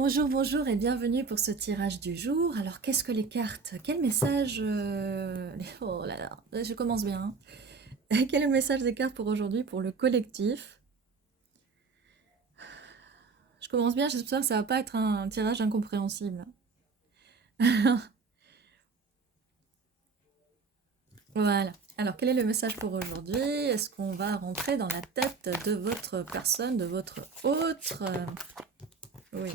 Bonjour, bonjour et bienvenue pour ce tirage du jour. Alors, qu'est-ce que les cartes? Quel message Oh là là, je commence bien. Quel est le message des cartes pour aujourd'hui, pour le collectif? Je commence bien, j'espère que ça va pas être un tirage incompréhensible. Voilà. Alors, quel est le message pour aujourd'hui? Est-ce qu'on va rentrer dans la tête de votre personne, de votre autre? Oui.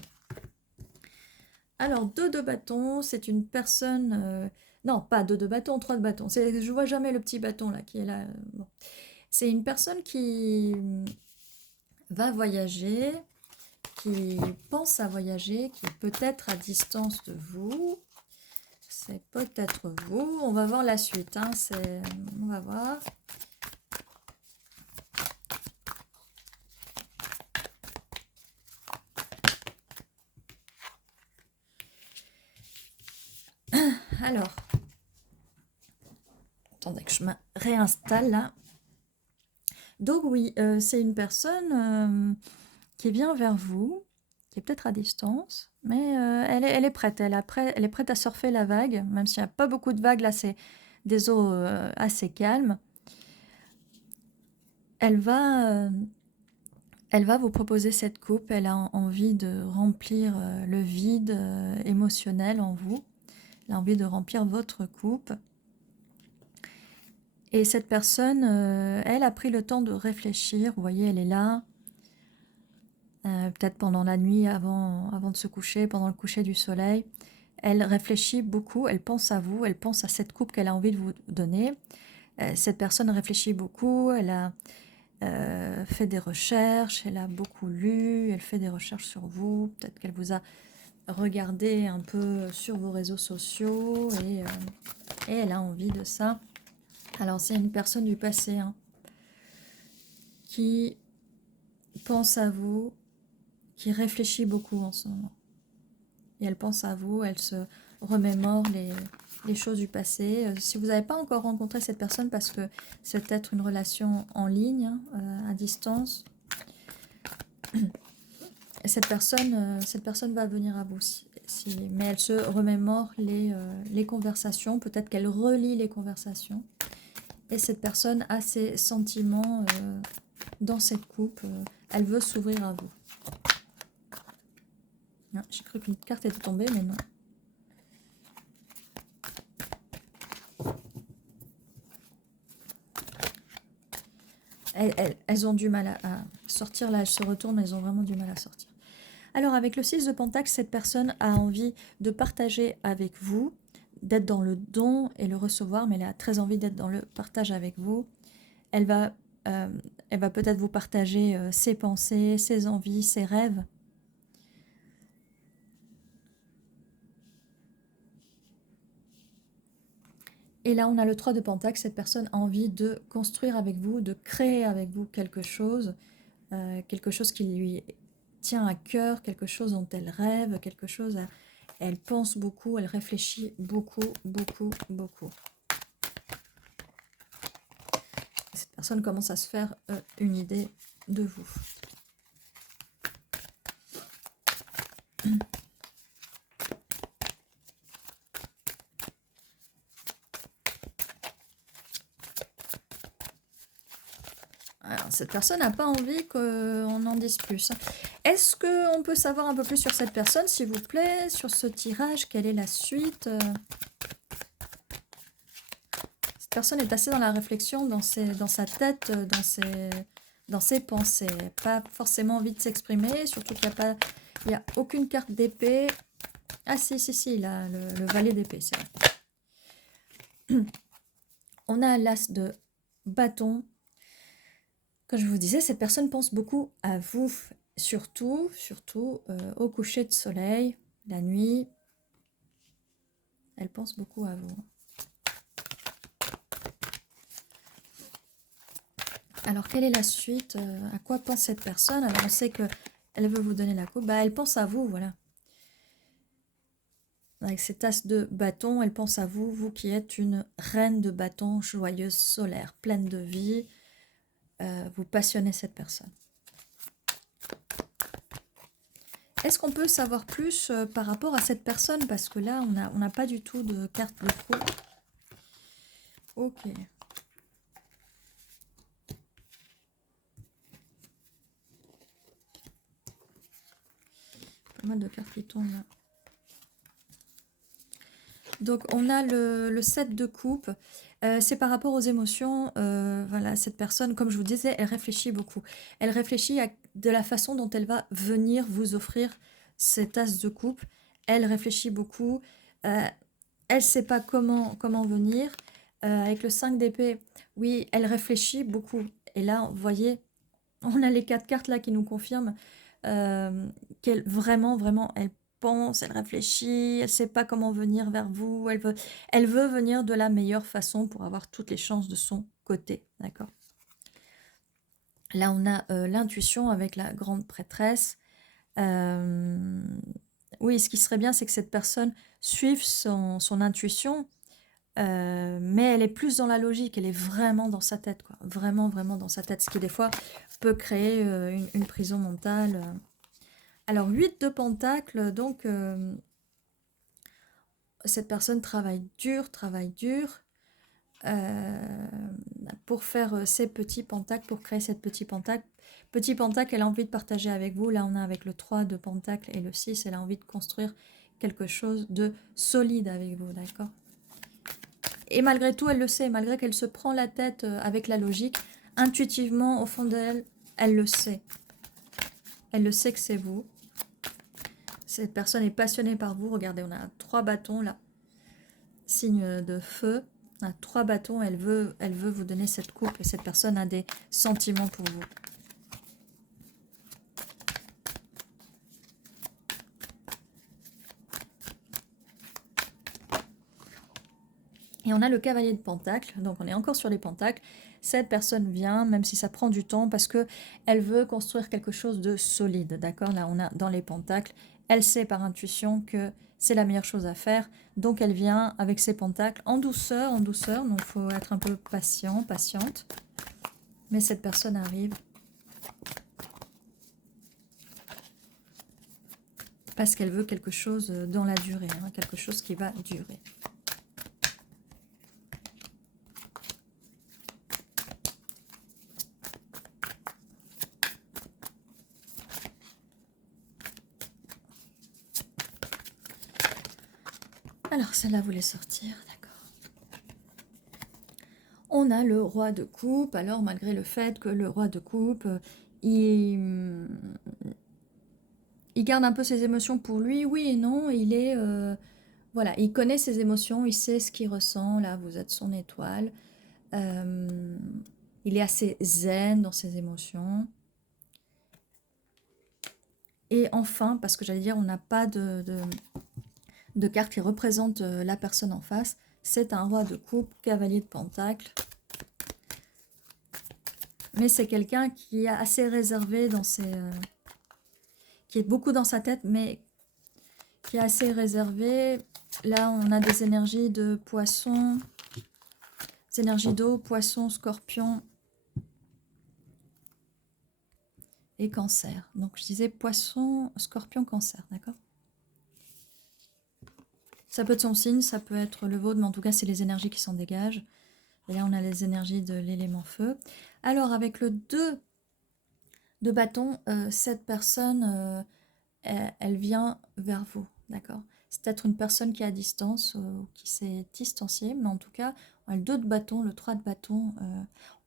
Alors, deux de bâton, c'est une personne... non, pas deux de bâton, trois de bâton. Je vois jamais le petit bâton là qui est là. Bon. C'est une personne qui va voyager, qui pense à voyager, qui est peut-être à distance de vous. C'est peut-être vous. On va voir la suite. Hein. On va voir. Alors, attendez que je me réinstalle là. Donc oui, c'est une personne qui vient vers vous, qui est peut-être à distance, mais elle est prête. Elle est prête à surfer la vague, même s'il n'y a pas beaucoup de vagues, là c'est des eaux assez calmes. Elle va vous proposer cette coupe, elle a envie de remplir le vide émotionnel en vous, elle a envie de remplir votre coupe. Et cette personne, elle a pris le temps de réfléchir, vous voyez, elle est là, peut-être pendant la nuit, avant de se coucher, pendant le coucher du soleil. Elle réfléchit beaucoup, elle pense à vous, elle pense à cette coupe qu'elle a envie de vous donner. Cette personne réfléchit beaucoup, elle a fait des recherches, elle a beaucoup lu, elle fait des recherches sur vous, peut-être qu'elle vous a regardé un peu sur vos réseaux sociaux et elle a envie de ça. Alors c'est une personne du passé hein, qui pense à vous, qui réfléchit beaucoup en ce moment. Et elle pense à vous, elle se remémore les choses du passé. Si vous n'avez pas encore rencontré cette personne, parce que c'est peut-être une relation en ligne, à distance, et cette personne va venir à vous. Mais elle se remémore les conversations, peut-être qu'elle relit les conversations. Et cette personne a ses sentiments dans cette coupe. Elle veut s'ouvrir à vous. J'ai cru qu'une carte était tombée, mais non. Elles ont du mal à sortir, là elles se retournent, elles ont vraiment du mal à sortir. Alors avec le 6 de Pentacle, cette personne a envie de partager avec vous, d'être dans le don et le recevoir, mais elle a très envie d'être dans le partage avec vous. Elle va peut-être vous partager ses pensées, ses envies, ses rêves. Et là, on a le 3 de Pentacle, cette personne a envie de construire avec vous, de créer avec vous quelque chose qui lui tient à cœur, quelque chose dont elle rêve, quelque chose, elle pense beaucoup, elle réfléchit beaucoup, beaucoup, beaucoup. Cette personne commence à se faire une idée de vous. Alors, cette personne n'a pas envie qu'on en dise plus. Est-ce qu'on peut savoir un peu plus sur cette personne, s'il vous plaît, sur ce tirage? Quelle est la suite? Cette personne est assez dans la réflexion, dans sa tête, dans ses pensées. Pas forcément envie de s'exprimer, surtout qu'il n'y a aucune carte d'épée. Ah si, là, le valet d'épée, c'est vrai. On a l'as de bâton. Comme je vous disais, cette personne pense beaucoup à vous, surtout au coucher de soleil, la nuit. Elle pense beaucoup à vous. Alors, quelle est la suite? À quoi pense cette personne? Alors, on sait qu'elle veut vous donner la coupe. Bah, elle pense à vous, voilà. Avec cette as de bâton, elle pense à vous, vous qui êtes une reine de bâton, joyeuse, solaire, pleine de vie. Vous passionnez cette personne. Est-ce qu'on peut savoir plus par rapport à cette personne? Parce que là, on n'a pas du tout de carte de couple. Ok. Pas mal de cartes qui tombent là. Donc, on a le 7 de coupe. C'est par rapport aux émotions. Voilà, cette personne, comme je vous disais, elle réfléchit beaucoup. Elle réfléchit de la façon dont elle va venir vous offrir cette as de coupe. Elle réfléchit beaucoup. Elle ne sait pas comment venir. Avec le 5 d'épée, oui, elle réfléchit beaucoup. Et là, vous voyez, on a les 4 cartes là qui nous confirment qu'elle vraiment, elle pense, elle réfléchit, elle sait pas comment venir vers vous, elle veut venir de la meilleure façon pour avoir toutes les chances de son côté, d'accord? Là, on a l'intuition avec la grande prêtresse. Oui, ce qui serait bien, c'est que cette personne suive son intuition, mais elle est plus dans la logique, elle est vraiment dans sa tête, quoi. Vraiment dans sa tête, ce qui des fois peut créer une prison mentale. Alors, 8 de pentacles, donc cette personne travaille dur pour faire ces petits pentacles, pour créer cette petit pentacle. Petit pentacle, elle a envie de partager avec vous. Là, on a avec le 3 de pentacle et le 6, elle a envie de construire quelque chose de solide avec vous, d'accord? Et malgré tout, elle le sait, malgré qu'elle se prend la tête avec la logique, intuitivement, au fond d'elle, elle le sait. Elle le sait que c'est vous. Cette personne est passionnée par vous. Regardez, on a 3 bâtons là. Signe de feu. On a 3 bâtons. Elle veut vous donner cette coupe et cette personne a des sentiments pour vous. Et on a le cavalier de pentacle. Donc on est encore sur les pentacles. Cette personne vient, même si ça prend du temps, parce que elle veut construire quelque chose de solide. D'accord? Là, on a dans les pentacles. Elle sait par intuition que c'est la meilleure chose à faire. Donc elle vient avec ses pentacles en douceur. Donc il faut être un peu patient, patiente. Mais cette personne arrive. Parce qu'elle veut quelque chose dans la durée. Hein, quelque chose qui va durer. Alors, celle-là voulait sortir, d'accord. On a le roi de coupe. Alors, malgré le fait que le roi de coupe, il garde un peu ses émotions pour lui, oui et non, il est... voilà, il connaît ses émotions, il sait ce qu'il ressent. Là, vous êtes son étoile. Il est assez zen dans ses émotions. Et enfin, parce que j'allais dire, on n'a pas de carte qui représente la personne en face. C'est un roi de coupe, cavalier de pentacle. Mais c'est quelqu'un qui est assez réservé dans ses... qui est beaucoup dans sa tête, mais qui est assez réservé. Là, on a des énergies de poisson, des énergies d'eau, poisson, scorpion et cancer. Donc, je disais poisson, scorpion, cancer, d'accord? Ça peut être son signe, ça peut être le vôtre, mais en tout cas, c'est les énergies qui s'en dégagent. Et là, on a les énergies de l'élément feu. Alors, avec le 2 de bâton, cette personne, elle vient vers vous, d'accord? C'est peut-être une personne qui est à distance, qui s'est distanciée, mais en tout cas, on a le 2 de bâton, le 3 de bâton.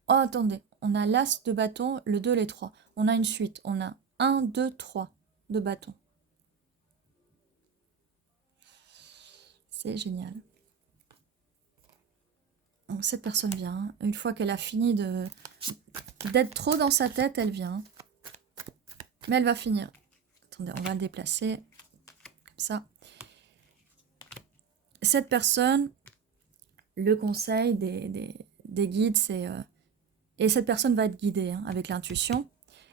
Oh, attendez, on a l'as de bâton, le 2, les 3. On a une suite, on a 1, 2, 3 de bâton. C'est génial. Donc, cette personne vient. Une fois qu'elle a fini d'être trop dans sa tête, elle vient. Mais elle va finir. Attendez, on va le déplacer. Comme ça. Cette personne, le conseil des guides, c'est... et cette personne va être guidée hein, avec l'intuition.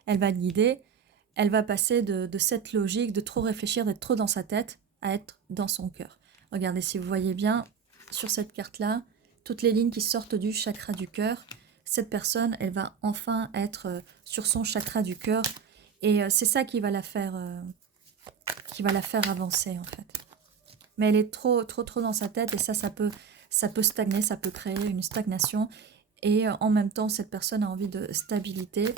Elle va être guidée. Elle va passer de cette logique de trop réfléchir, d'être trop dans sa tête, à être dans son cœur. Regardez, si vous voyez bien, sur cette carte-là, toutes les lignes qui sortent du chakra du cœur, cette personne, elle va enfin être sur son chakra du cœur. Et c'est ça qui va la faire qui va la faire avancer en fait. Mais elle est trop dans sa tête et ça peut stagner, ça peut créer une stagnation. Et en même temps, cette personne a envie de stabilité.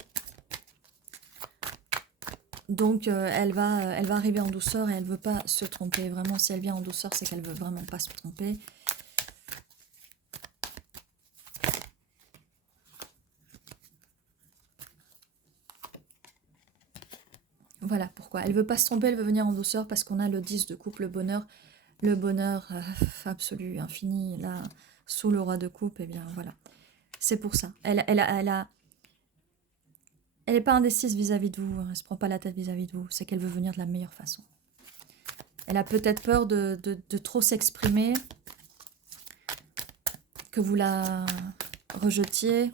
Donc, elle va arriver en douceur et elle ne veut pas se tromper. Vraiment, si elle vient en douceur, c'est qu'elle ne veut vraiment pas se tromper. Voilà pourquoi. Elle ne veut pas se tromper, elle veut venir en douceur parce qu'on a le 10 de coupe, le bonheur absolu, infini, là, sous le roi de coupe, et bien voilà. C'est pour ça. Elle n'est pas indécise vis-à-vis de vous, elle ne se prend pas la tête vis-à-vis de vous, c'est qu'elle veut venir de la meilleure façon. Elle a peut-être peur de trop s'exprimer, que vous la rejetiez,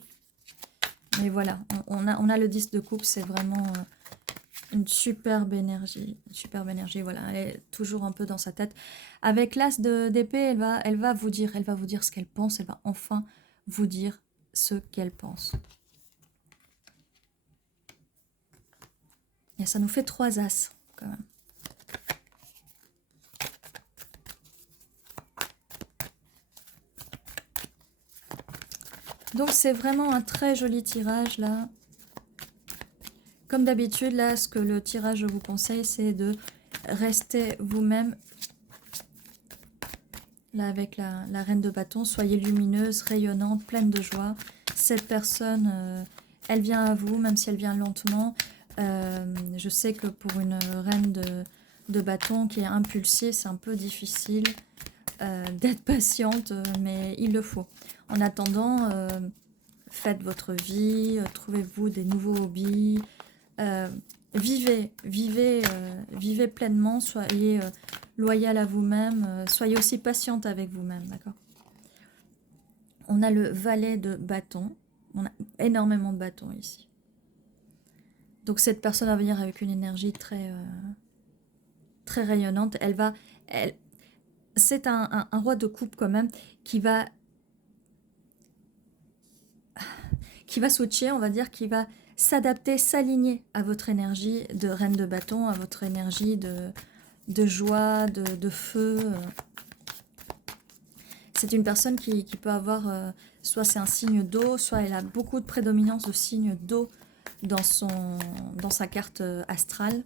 mais voilà, on a le 10 de coupe, c'est vraiment une superbe énergie, voilà, elle est toujours un peu dans sa tête. Avec l'as d'épée, elle va vous dire ce qu'elle pense, elle va enfin vous dire ce qu'elle pense. Et ça nous fait 3 as, quand même. Donc c'est vraiment un très joli tirage, là. Comme d'habitude, là, ce que le tirage vous conseille, c'est de rester vous-même. Là, avec la reine de bâton, soyez lumineuse, rayonnante, pleine de joie. Cette personne, elle vient à vous, même si elle vient lentement. Je sais que pour une reine de bâton qui est impulsive, c'est un peu difficile d'être patiente, mais il le faut. En attendant, faites votre vie, trouvez-vous des nouveaux hobbies, vivez pleinement, soyez loyal à vous-même, soyez aussi patiente avec vous-même, d'accord? On a le valet de bâton, on a énormément de bâtons ici. Donc cette personne va venir avec une énergie très rayonnante. C'est un roi de coupe quand même qui va switcher, on va dire, qui va s'adapter, s'aligner à votre énergie de reine de bâton, à votre énergie de joie, de feu. C'est une personne qui peut avoir, soit c'est un signe d'eau, soit elle a beaucoup de prédominance de signes d'eau dans sa carte astrale.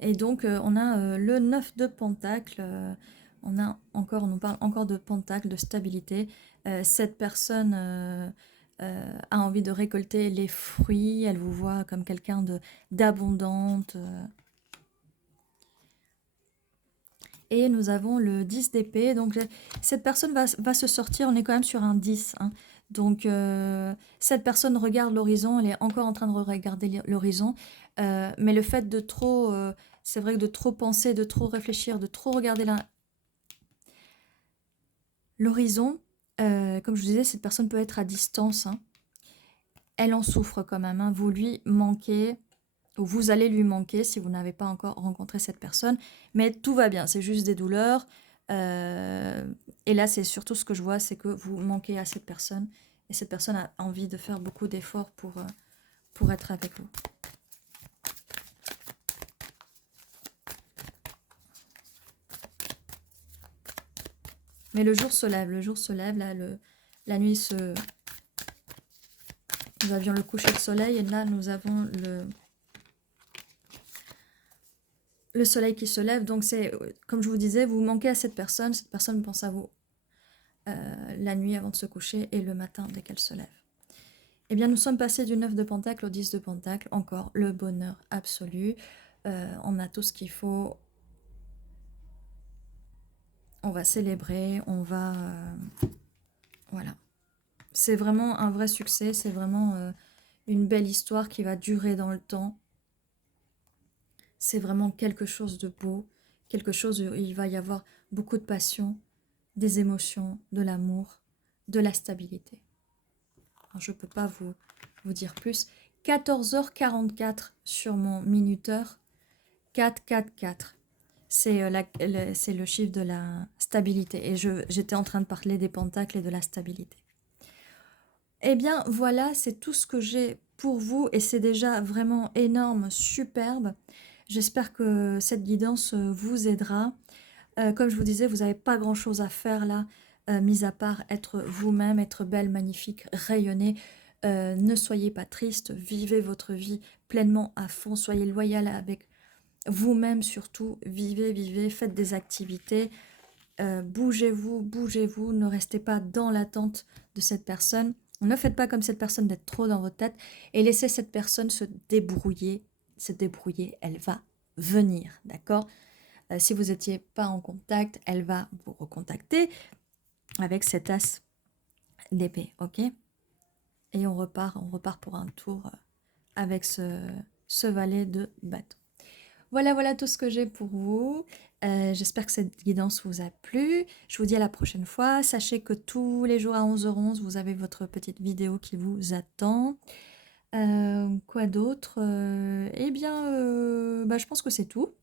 Et donc, on a le 9 de pentacle. On nous parle encore de pentacle, de stabilité. Cette personne a envie de récolter les fruits. Elle vous voit comme quelqu'un d'abondante. Et nous avons le 10 d'épée. Donc, cette personne va se sortir. On est quand même sur un 10. Hein. Donc, cette personne regarde l'horizon. Elle est encore en train de regarder l'horizon. Mais le fait de trop... c'est vrai que de trop penser, de trop réfléchir, de trop regarder l'horizon, comme je vous disais, cette personne peut être à distance. Hein. Elle en souffre quand même. Hein. Vous lui manquez... ou vous allez lui manquer si vous n'avez pas encore rencontré cette personne. Mais tout va bien, c'est juste des douleurs. Et là, c'est surtout ce que je vois, c'est que vous manquez à cette personne. Et cette personne a envie de faire beaucoup d'efforts pour être avec vous. Mais le jour se lève, là, la nuit se... Nous avions le coucher de soleil et là, nous avons le soleil qui se lève. Donc, c'est, comme je vous disais, vous manquez à cette personne pense à vous la nuit avant de se coucher et le matin dès qu'elle se lève. Eh bien, nous sommes passés du 9 de pentacle au 10 de pentacle. Encore le bonheur absolu. On a tout ce qu'il faut. On va célébrer, on va... voilà. C'est vraiment un vrai succès, c'est vraiment une belle histoire qui va durer dans le temps. C'est vraiment quelque chose de beau, quelque chose où il va y avoir beaucoup de passion, des émotions, de l'amour, de la stabilité. Alors, je ne peux pas vous dire plus. 14h44 sur mon minuteur. 444. C'est le chiffre de la stabilité. Et j'étais en train de parler des pentacles et de la stabilité. Eh bien voilà, c'est tout ce que j'ai pour vous et c'est déjà vraiment énorme, superbe. J'espère que cette guidance vous aidera. Comme je vous disais, vous n'avez pas grand-chose à faire là, mis à part être vous-même, être belle, magnifique, rayonner. Ne soyez pas triste, vivez votre vie pleinement à fond, soyez loyal avec vous-même surtout, vivez, vivez, faites des activités, bougez-vous, bougez-vous, ne restez pas dans l'attente de cette personne. Ne faites pas comme cette personne d'être trop dans votre tête et laissez cette personne se débrouiller, elle va venir, d'accord? Si vous n'étiez pas en contact, elle va vous recontacter avec cet as d'épée, ok? Et on repart pour un tour avec ce valet de bâton. Voilà, voilà tout ce que j'ai pour vous. J'espère que cette guidance vous a plu. Je vous dis à la prochaine fois. Sachez que tous les jours à 11h11, vous avez votre petite vidéo qui vous attend. Quoi d'autre? Eh bien, je pense que c'est tout.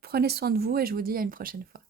Prenez soin de vous et je vous dis à une prochaine fois.